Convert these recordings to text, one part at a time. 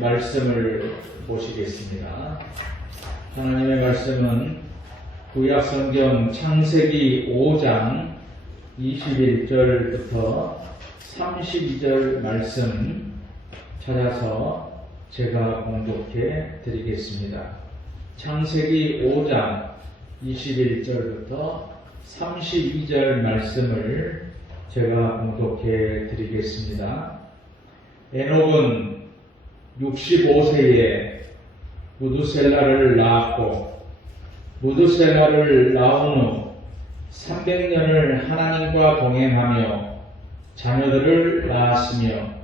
말씀을 보시겠습니다. 하나님의 말씀은 구약성경 창세기 5장 21절부터 32절 말씀 찾아서 제가 공독해 드리겠습니다. 창세기 5장 21절부터 32절 말씀을 제가 공독해 드리겠습니다. 에녹은 65세에 무두셀라를 낳았고, 무두셀라를 낳은 후 300년을 하나님과 동행하며 자녀들을 낳았으며,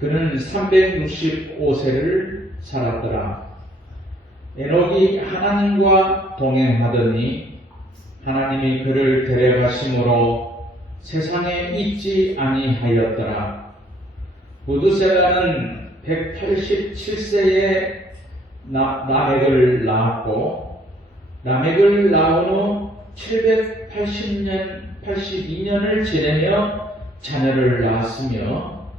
그는 365세를 살았더라. 에녹이 하나님과 동행하더니 하나님이 그를 데려가심으로 세상에 있지 아니하였더라. 무두셀라는 187세에 라멕을 낳았고, 라멕을 낳은 후 782년을 지내며 자녀를 낳았으며,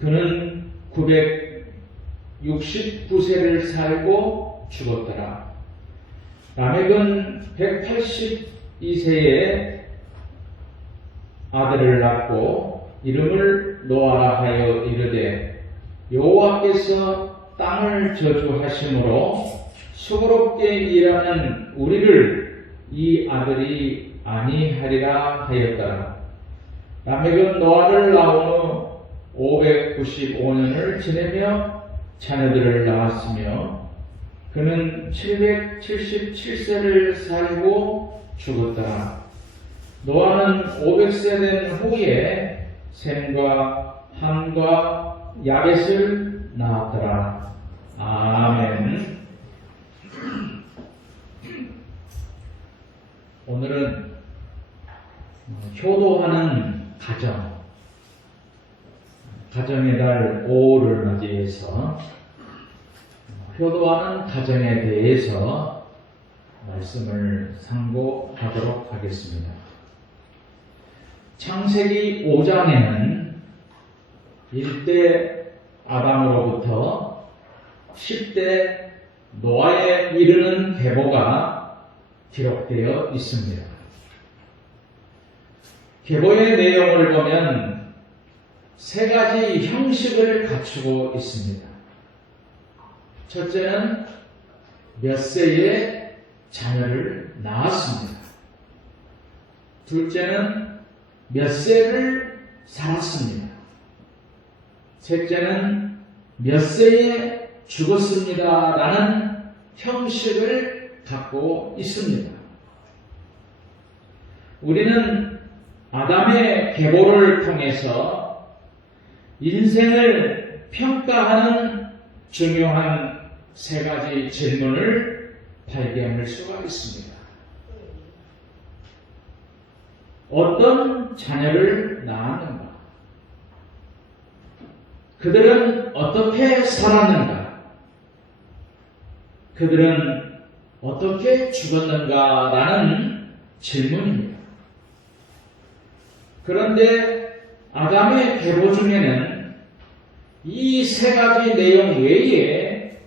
그는 969세를 살고 죽었더라. 라멕은 182세에 아들을 낳고 이름을 노아라 하여 이르되, 여호와께서 땅을 저주하심으로 수고롭게 일하는 우리를 이 아들이 아니하리라 하였더라. 라멕은 노아를 낳은 후 595년을 지내며 자녀들을 낳았으며, 그는 777세를 살고 죽었더라. 노아는 500세 된 후에 셈과 함과 야벳을 낳았더라. 아멘. 오늘은 효도하는 가정의 달 5를 맞이해서 효도하는 가정에 대해서 말씀을 상고하도록 하겠습니다. 창세기 5장에는 1대 아담으로부터 10대 노아에 이르는 계보가 기록되어 있습니다. 계보의 내용을 보면 세 가지 형식을 갖추고 있습니다. 첫째는 몇 세에 자녀를 낳았습니다. 둘째는 몇 세를 살았습니다. 셋째는 몇 세에 죽었습니다 라는 형식을 갖고 있습니다. 우리는 아담의 계보를 통해서 인생을 평가하는 중요한 세 가지 질문을 발견할 수가 있습니다. 어떤 자녀를 낳았는가? 그들은 어떻게 살았는가? 그들은 어떻게 죽었는가? 라는 질문입니다. 그런데 아담의 계보 중에는 이 세 가지 내용 외에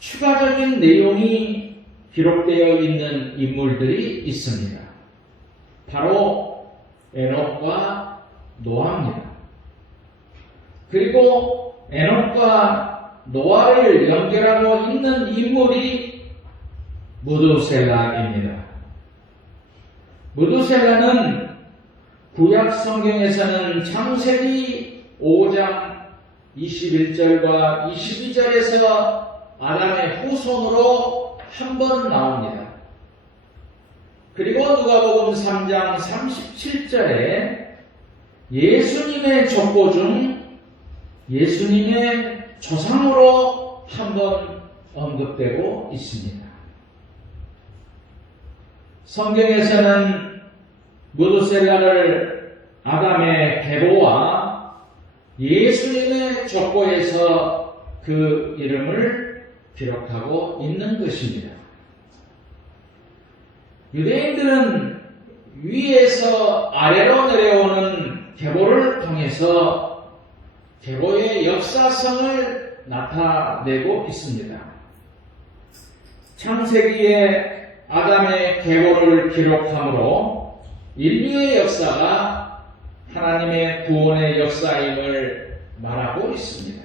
추가적인 내용이 기록되어 있는 인물들이 있습니다. 바로 에녹과 노아입니다. 그리고 에녹과 노아를 연결하고 있는 인물이 무두셀라입니다. 무두셀라는 구약 성경에서는 창세기 5장 21절과 22절에서 아담의 후손으로 한 번 나옵니다. 그리고 누가복음 3장 37절에 예수님의 족보 중 예수님의 조상으로 한 번 언급되고 있습니다. 성경에서는 무두셀라를 아담의 계보와 예수님의 족보에서 그 이름을 기록하고 있는 것입니다. 유대인들은 위에서 아래로 내려오는 계보를 통해서 계보의 역사성을 나타내고 있습니다. 창세기에 아담의 계보를 기록함으로 인류의 역사가 하나님의 구원의 역사임을 말하고 있습니다.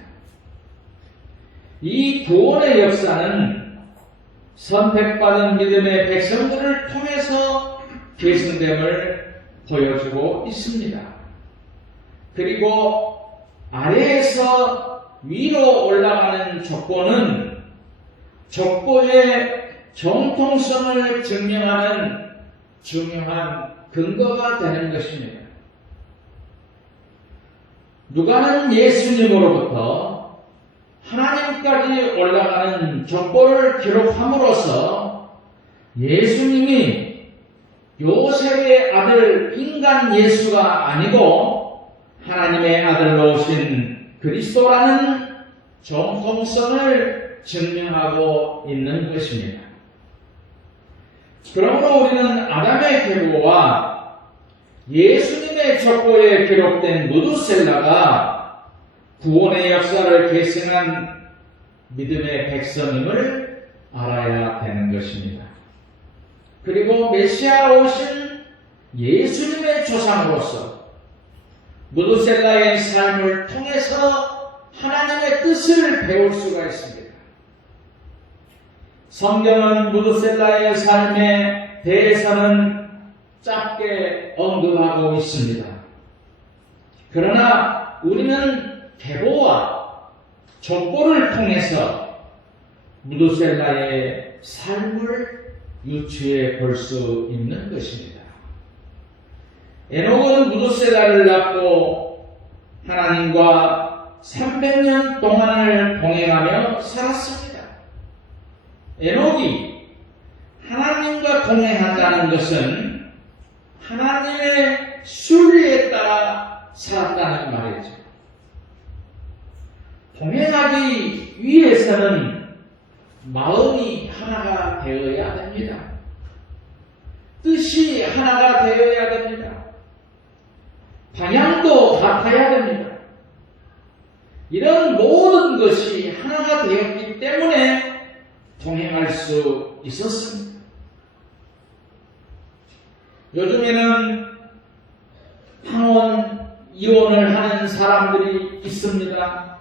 이 구원의 역사는 선택받은 믿음의 백성들을 통해서 계승됨을 보여주고 있습니다. 그리고 아래에서 위로 올라가는 족보는 족보의 정통성을 증명하는 중요한 근거가 되는 것입니다. 누가는 예수님으로부터 하나님까지 올라가는 족보를 기록함으로써 예수님이 요셉의 아들 인간 예수가 아니고 하나님의 아들로 오신 그리스도라는 정통성을 증명하고 있는 것입니다. 그러므로 우리는 아담의 계보와 예수님의 족보에 기록된 무두셀라가 구원의 역사를 계승한 믿음의 백성임을 알아야 되는 것입니다. 그리고 메시아 오신 예수님의 조상으로서 무두셀라의 삶을 통해서 하나님의 뜻을 배울 수가 있습니다. 성경은 무두셀라의 삶에 대해서는 짧게 언급하고 있습니다. 그러나 우리는 계보와 족보를 통해서 무두셀라의 삶을 유추해 볼 수 있는 것입니다. 에녹은 무두셀라를 낳고 하나님과 300년 동안을 동행하며 살았습니다. 에녹이 하나님과 동행한다는 것은 하나님의 순리에 따라 살았다는 말이죠. 동행하기 위해서는 마음이 하나가 되어야 됩니다. 뜻이 하나가 되어야 됩니다. 방향도 같아야 됩니다. 이런 모든 것이 하나가 되었기 때문에 동행할 수 있었습니다. 요즘에는 항원 이혼을 하는 사람들이 있습니다.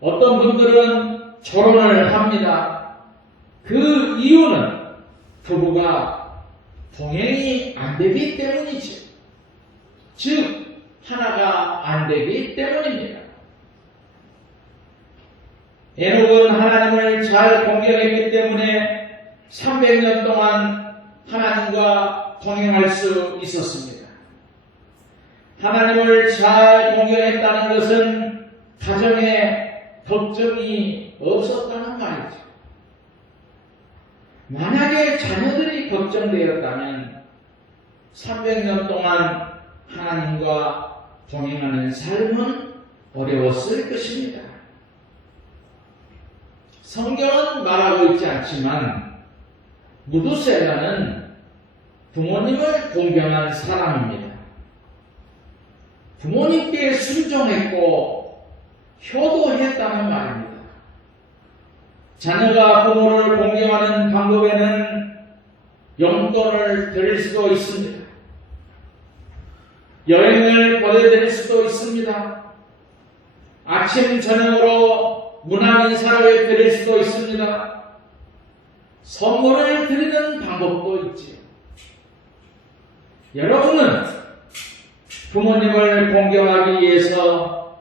어떤 분들은 결혼을 합니다. 그 이유는 부부가 동행이 안 되기 때문이죠. 즉 하나가 안 되기 때문입니다. 에녹은 하나님을 잘 공경했기 때문에 300년 동안 하나님과 동행할 수 있었습니다. 하나님을 잘 공경했다는 것은 가정에 걱정이 없었다는 말이죠. 만약에 자녀들이 걱정되었다면 300년 동안 하나님과 동행하는 삶은 어려웠을 것입니다. 성경은 말하고 있지 않지만 무두셀라는 부모님을 공경한 사람입니다. 부모님께 순종했고 효도했다는 말입니다. 자녀가 부모를 공경하는 방법에는 용돈을 드릴 수도 있습니다. 여행을 보내드릴 수도 있습니다. 아침 저녁으로 문화 인사를 드릴 수도 있습니다. 선물을 드리는 방법도 있지요. 여러분은 부모님을 공경하기 위해서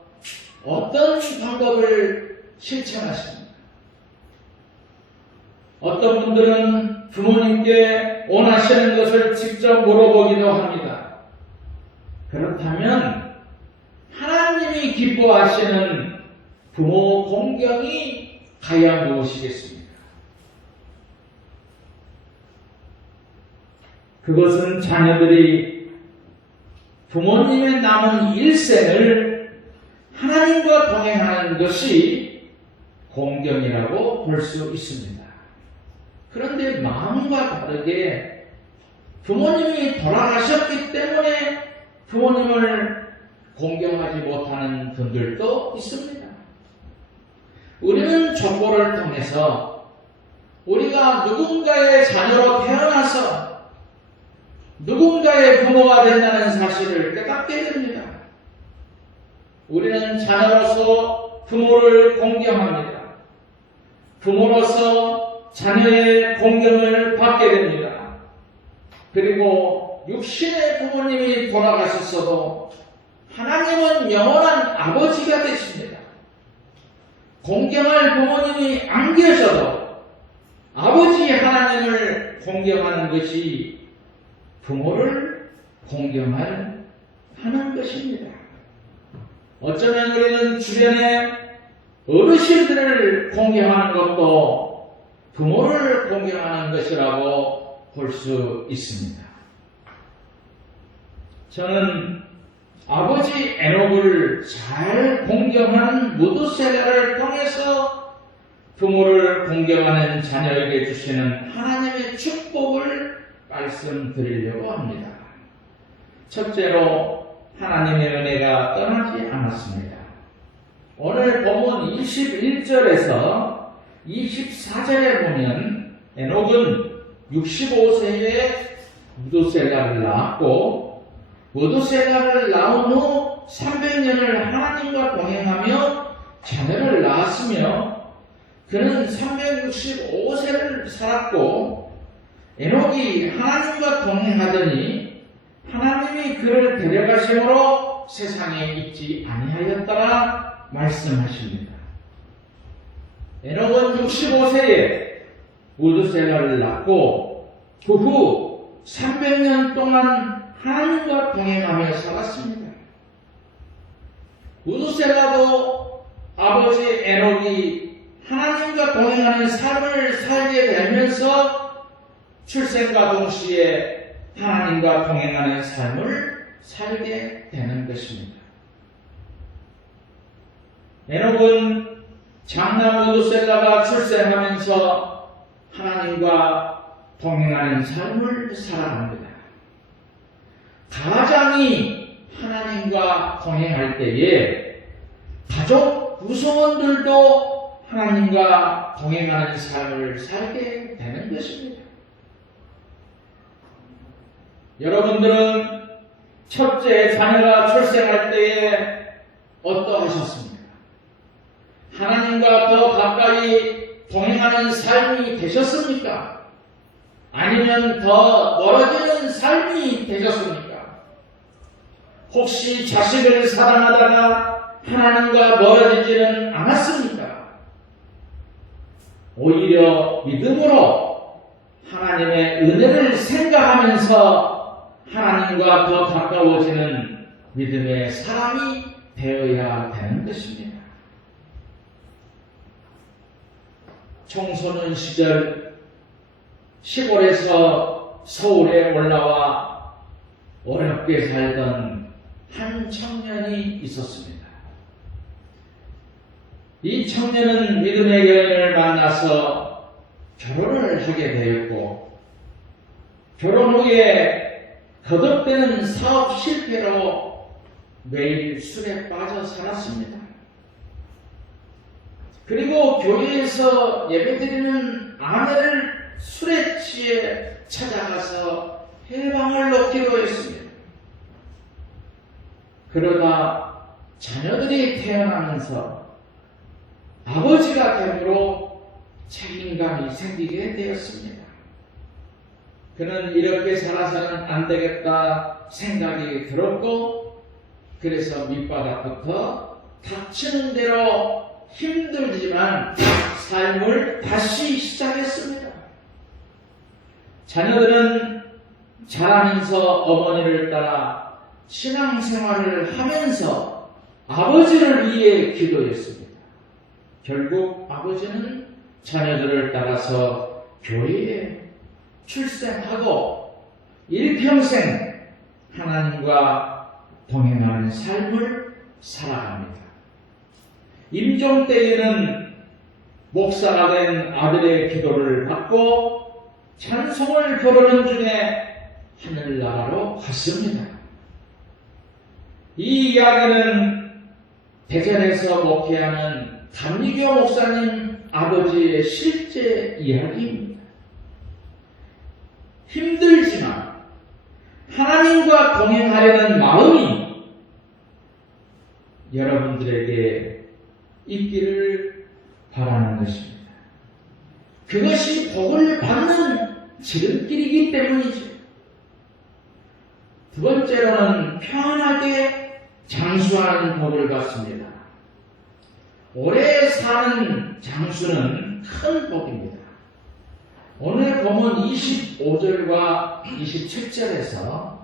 어떤 방법을 실천하십니까? 어떤 분들은 부모님께 원하시는 것을 직접 물어보기도 합니다. 그렇다면 하나님이 기뻐하시는 부모 공경이 과연 무엇이겠습니까? 그것은 자녀들이 부모님의 남은 일생을 하나님과 동행하는 것이 공경이라고 볼 수 있습니다. 그런데 마음과 다르게 부모님이 돌아가셨기 때문에 부모님을 공경하지 못하는 분들도 있습니다. 우리는 족보를 통해서 우리가 누군가의 자녀로 태어나서 누군가의 부모가 된다는 사실을 깨닫게 됩니다. 우리는 자녀로서 부모를 공경합니다. 부모로서 자녀의 공경을 받게 됩니다. 그리고 육신의 부모님이 돌아가셨어도 하나님은 영원한 아버지가 되십니다. 공경할 부모님이 안 계셔도 아버지 하나님을 공경하는 것이 부모를 공경하는 것입니다. 어쩌면 우리는 주변에 어르신들을 공경하는 것도 부모를 공경하는 것이라고 볼 수 있습니다. 저는 아버지 에녹을 잘 공경한 무드셀라를 통해서 부모를 공경하는 자녀에게 주시는 하나님의 축복을 말씀드리려고 합니다. 첫째로 하나님의 은혜가 떠나지 않았습니다. 오늘 본문 21절에서 24절에 보면 에녹은 65세에 무드셀라를 낳았고 무드셀라를 낳은 후 300년을 하나님과 동행하며 자녀를 낳았으며 그는 365세를 살았고 에녹이 하나님과 동행하더니 하나님이 그를 데려가심으로 세상에 있지 아니하였더라 말씀하십니다. 에녹은 65세에 무드셀라를 낳고 그 후 300년 동안 하나님과 동행하며 살았습니다. 무드셀라도 아버지 에녹이 하나님과 동행하는 삶을 살게 되면서 출생과 동시에 하나님과 동행하는 삶을 살게 되는 것입니다. 에녹은 장남 무드셀라가 출생하면서 하나님과 동행하는 삶을 살아갑니다. 가장이 하나님과 동행할 때에 가족 구성원들도 하나님과 동행하는 삶을 살게 되는 것입니다. 여러분들은 첫째 자녀가 출생할 때에 어떠하셨습니까? 하나님과 더 가까이 동행하는 삶이 되셨습니까? 아니면 더 멀어지는 삶이 되셨습니까? 혹시 자식을 사랑하다가 하나님과 멀어지지는 않았습니까? 오히려 믿음으로 하나님의 은혜를 생각하면서 하나님과 더 가까워지는 믿음의 사람이 되어야 되는 것입니다. 청소년 시절 시골에서 서울에 올라와 어렵게 살던 한 청년이 있었습니다. 이 청년은 믿음의 여인을 만나서 결혼을 하게 되었고 결혼 후에 거듭되는 사업 실패로 매일 술에 빠져 살았습니다. 그리고 교회에서 예배드리는 아내를 술에 취해 찾아가서 해방을 넣기로 했습니다. 그러다 자녀들이 태어나면서 아버지가 됨으로 책임감이 생기게 되었습니다. 그는 이렇게 살아서는 안 되겠다 생각이 들었고 그래서 밑바닥부터 닥치는 대로 힘들지만 삶을 다시 시작했습니다. 자녀들은 자라면서 어머니를 따라 신앙생활을 하면서 아버지를 위해 기도했습니다. 결국 아버지는 자녀들을 따라서 교회에 출생하고 일평생 하나님과 동행하는 삶을 살아갑니다. 임종 때에는 목사가 된 아들의 기도를 받고 찬송을 부르는 중에 하늘나라로 갔습니다. 이 이야기는 대전에서 목회하는 감리교 목사님 아버지의 실제 이야기입니다. 힘들지만 하나님과 동행하려는 마음이 여러분들에게 있기를 바라는 것입니다. 그것이 복을 받는 지름길이기 때문이죠. 두 번째로는 평안하게 장수하는 복을 받습니다. 오래 사는 장수는 큰 복입니다. 오늘 본문 25절과 27절에서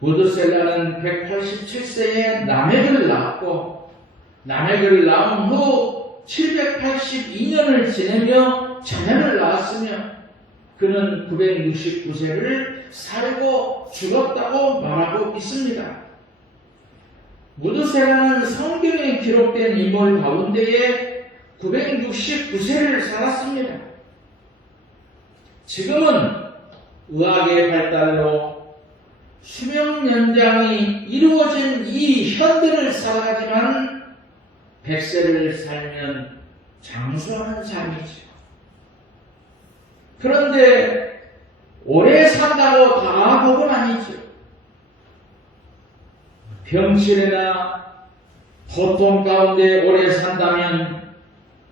무드셀라는 187세에 라멕을 낳았고 라멕을 낳은 후 782년을 지내며 자녀를 낳았으며 그는 969세를 살고 죽었다고 말하고 있습니다. 무드셀라는 성경에 기록된 인물 가운데에 969세를 살았습니다. 지금은 의학의 발달로 수명 연장이 이루어진 이 현대를 살아가지만 100세를 살면 장수하는 삶이죠. 그런데 오래 산다고 다 복은 아니죠. 병실이나 고통 가운데 오래 산다면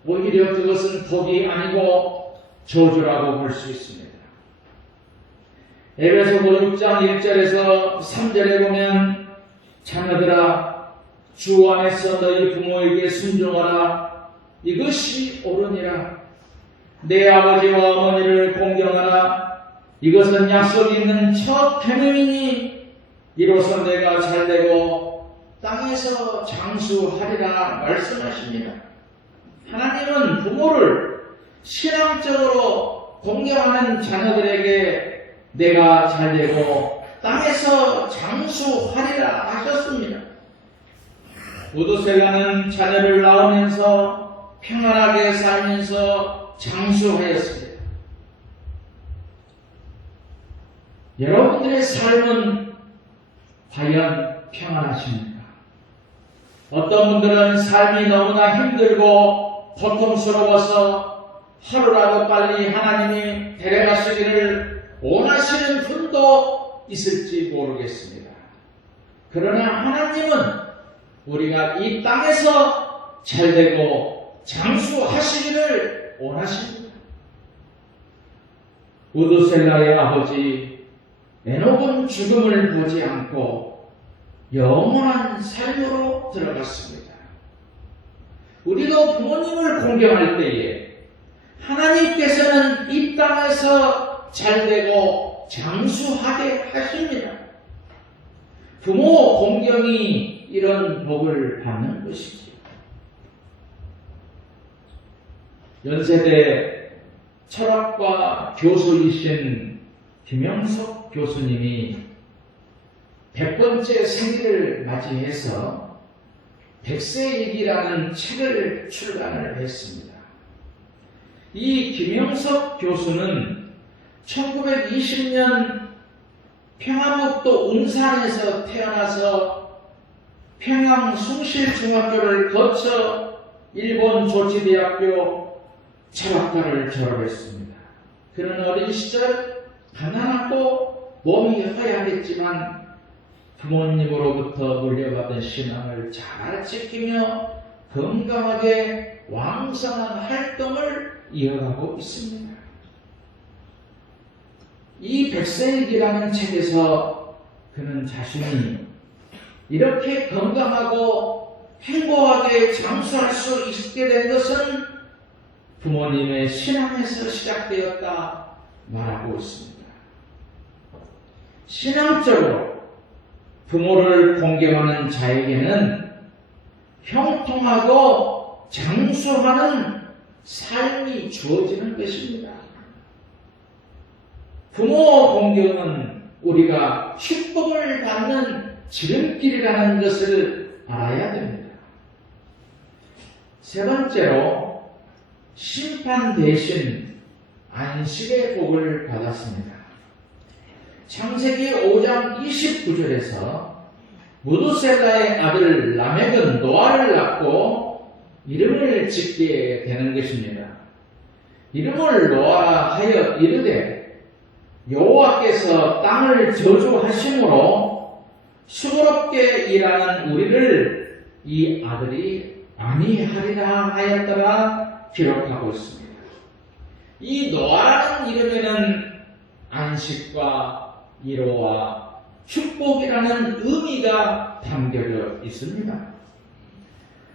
오히려 그것은 복이 아니고 저주라고 볼 수 있습니다. 에베소서 6장 1절에서 3절에 보면 자녀들아 주 안에서 너희 부모에게 순종하라 이것이 옳으니라 내 아버지와 어머니를 공경하라 이것은 약속이 있는 첫 계명이니 이로써 내가 잘되고 땅에서 장수하리라 말씀하십니다. 하나님은 부모를 신앙적으로 공경하는 자녀들에게 내가 잘되고 땅에서 장수하리라 하셨습니다. 무드셀라는 자녀를 낳으면서 평안하게 살면서 장수하였습니다. 여러분들의 삶은 과연 평안하십니까? 어떤 분들은 삶이 너무나 힘들고 고통스러워서 하루라도 빨리 하나님이 데려가시기를 원하시는 분도 있을지 모르겠습니다. 그러나 하나님은 우리가 이 땅에서 잘되고 장수하시기를 원하십니다. 무드셀라의 아버지 에녹은 죽음을 보지 않고 영원한 삶으로 들어갔습니다. 우리도 부모님을 공경할 때에 하나님께서는 이 땅에서 잘되고 장수하게 하십니다. 부모 공경이 이런 복을 받는 것이지요. 연세대 철학과 교수이신 김영석 교수님이 100번째 생일을 맞이해서 백세일기라는 책을 출간을 했습니다. 이 김영석 교수는 1920년 평안북도 운산에서 태어나서 평양 숭실중학교를 거쳐 일본 조치대학교 철학과를 졸업했습니다. 그는 어린 시절 가난하고 몸이 허약했지만 부모님으로부터 물려받은 신앙을 잘 지키며 건강하게 왕성한 활동을 이어가고 있습니다. 이 백세일기라는 책에서 그는 자신이 이렇게 건강하고 행복하게 장수할 수 있게 된 것은 부모님의 신앙에서 시작되었다 말하고 있습니다. 신앙적으로 부모를 공경하는 자에게는 형통하고 장수하는 삶이 주어지는 것입니다. 부모 공경은 우리가 축복을 받는 지름길이라는 것을 알아야 됩니다. 세 번째로 심판 대신 안식의 복을 받았습니다. 창세기 5장 29절에서 무드셀라의 아들 라멕은 노아를 낳고 이름을 짓게 되는 것입니다. 이름을 놓아라 하여 이르되 여호와께서 땅을 저주하심으로 수고롭게 일하는 우리를 이 아들이 아니하리라 하였더라 기록하고 있습니다. 이 노아라는 이름에는 안식과 위로와 축복이라는 의미가 담겨져 있습니다.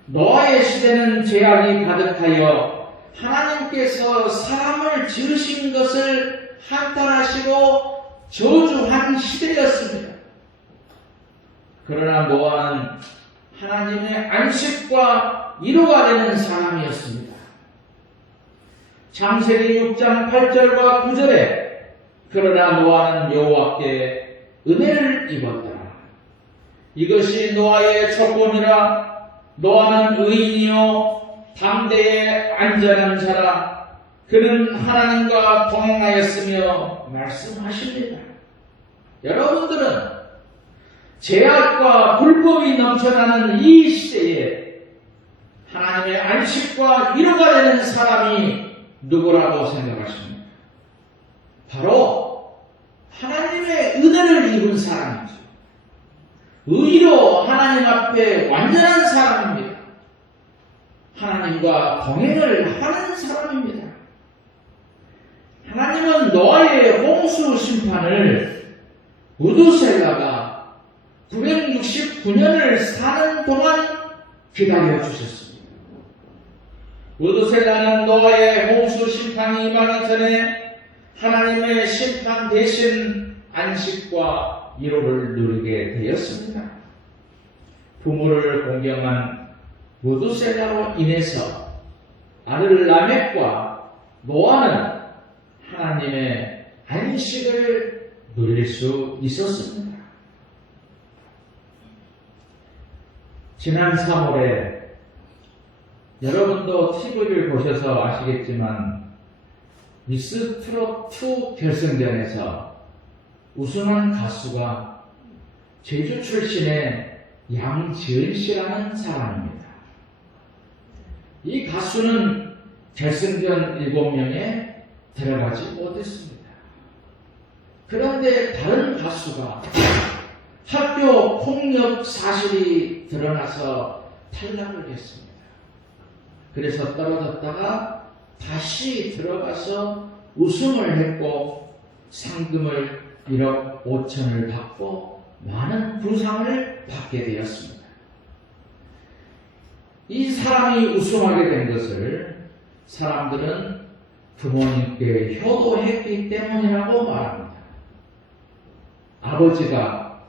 노아의 시대는 죄악이 가득하여 하나님께서 사람을 지으신 것을 한탄하시고 저주한 시대였습니다. 그러나 노아는 하나님의 안식과 위로가 되는 사람이었습니다. 창세기 6장 8절과 9절에 그러나 노아는 여호와께 은혜를 입었더라. 이것이 노아의 조건이라. 노아는 의인이요 담대에 안전한 자라. 그는 하나님과 동행하였으며 말씀하십니다. 여러분들은 죄악과 불법이 넘쳐나는 이 시대에 하나님의 안식과 위로가 되는 사람이 누구라고 생각하십니까? 바로 하나님의 은혜를 입은 사람이죠. 의로 하나님 앞에 완전한 사람입니다. 하나님과 동행을 하는 사람입니다. 하나님은 노아의 홍수 심판을 우두셀라가 969년을 사는 동안 기다려 주셨습니다. 우두셀라는 노아의 홍수 심판이 임하기 전에 하나님의 심판 대신 안식과 위로를 누리게 되었습니다. 부모를 공경한 우두셀라로 인해서 아들 라멕과 노아는 하나님의 안식을 누릴 수 있었습니다. 지난 3월에 여러분도 TV를 보셔서 아시겠지만 미스 트롯2 결승전에서 우승한 가수가 제주 출신의 양지은 씨라는 사람입니다. 이 가수는 결승전 7명에 들어가지 못했습니다. 그런데 다른 가수가 학교 폭력 사실이 드러나서 탈락을 했습니다. 그래서 떨어졌다가 다시 들어가서 우승을 했고 상금을 1억 5천을 받고 많은 부상을 받게 되었습니다. 이 사람이 우승하게 된 것을 사람들은 부모님께 효도했기 때문이라고 말합니다. 아버지가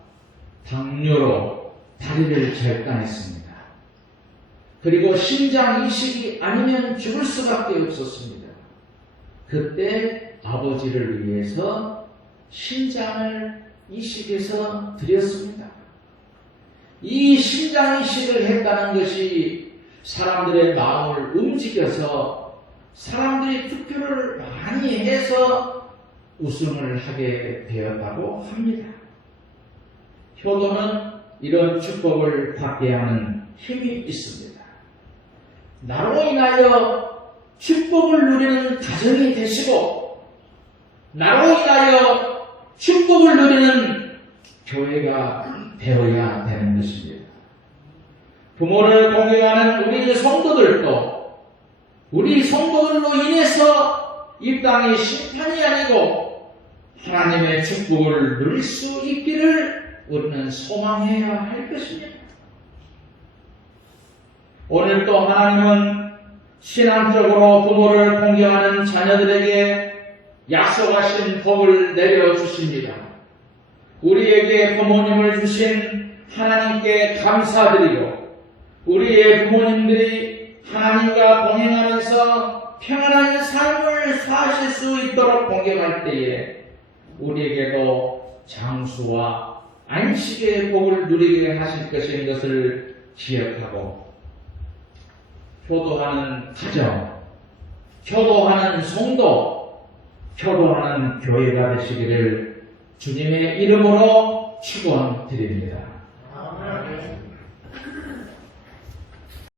당뇨로 다리를 절단했습니다. 그리고 심장 이식이 아니면 죽을 수밖에 없었습니다. 그때 아버지를 위해서 심장을 이식해서 드렸습니다. 이 심장 이식을 했다는 것이 사람들의 마음을 움직여서 사람들이 투표를 많이 해서 우승을 하게 되었다고 합니다. 효도는 이런 축복을 받게 하는 힘이 있습니다. 나로 인하여 축복을 누리는 가정이 되시고 나로 인하여 축복을 누리는 교회가 되어야 되는 것입니다. 부모를 공경하는 우리 성도들도 우리 성도들로 인해서 이 땅의 심판이 아니고 하나님의 축복을 누릴 수 있기를 우리는 소망해야 할 것입니다. 오늘 또 하나님은 신앙적으로 부모를 공경하는 자녀들에게 약속하신 복을 내려주십니다. 우리에게 부모님을 주신 하나님께 감사드리고 우리의 부모님들이 하나님과 동행하면서 평안한 삶을 사실 수 있도록 공경할 때에 우리에게도 장수와 안식의 복을 누리게 하실 것인 것을 기억하고 효도하는 가정, 효도하는 성도, 효도하는 교회가 되시기를 주님의 이름으로 축원드립니다.